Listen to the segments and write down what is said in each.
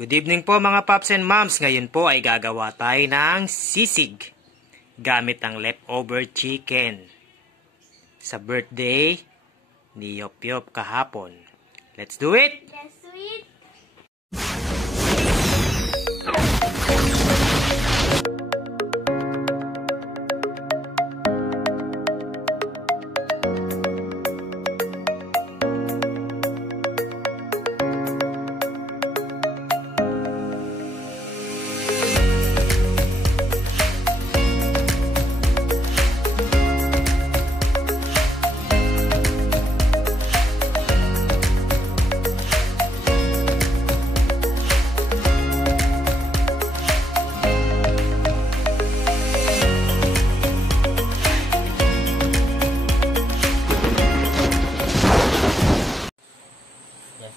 Good evening po mga paps and moms. Ngayon po ay gagawa tayo ng sisig gamit ang leftover chicken sa birthday ni Yop Yop kahapon. Let's do it! Let's do it!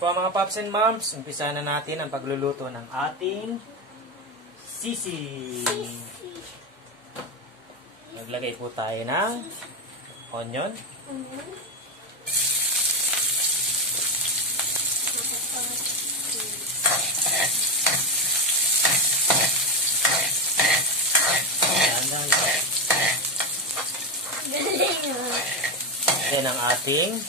Po mga paps and moms, umpisa na natin ang pagluluto ng ating sisig. Naglagay po tayo ng onion. Then ang ating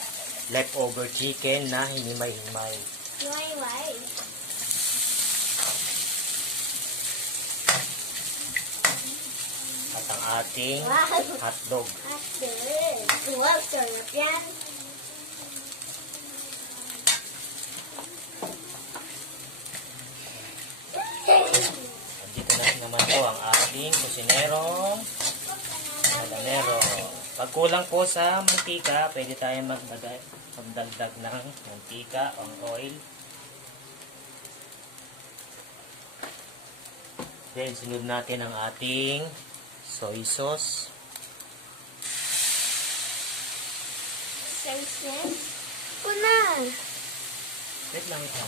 leftover chicken na hinimay-himay. Himay-himay. At ang ating hotdog. Hotdog. Wow, sarap yan. Andito na naman po ang ating kusinero. Habanero. Pag kulang po sa mantika, pwede tayong magdagdag ng mantika o oil. Then, sunod natin ang ating soy sauce. Soy sauce? Una! Wait lang ito.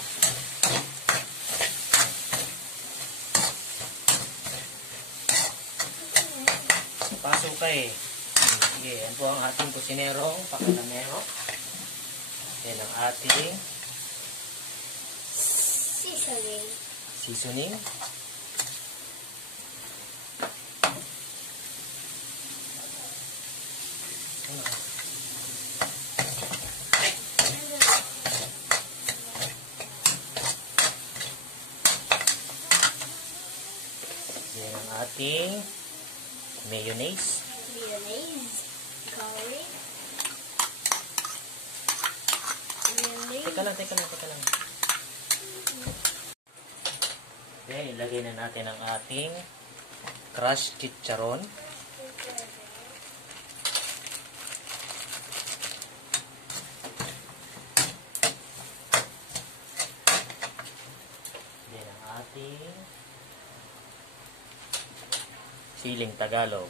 Pasok ka eh. Sige, yan po ang ating kusinerong pakalamero. Yan ang ating seasoning. Yan ang ating mayonnaise. Garlic. Teka lang. Okay, ilagay na natin ang ating crushed chicharon. Then ang ating siling Tagalog.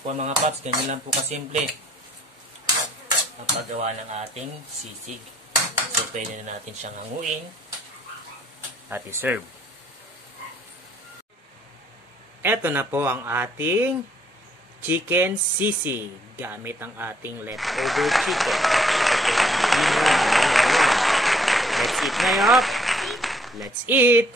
Po mga paps, ganyan lang po kasimple ang paggawa ng ating sisig. So pwede na natin siyang hanguin at i-serve. Eto na po ang ating chicken sisig gamit ang ating leftover chicken. Let's eat na, Yop! Let's eat!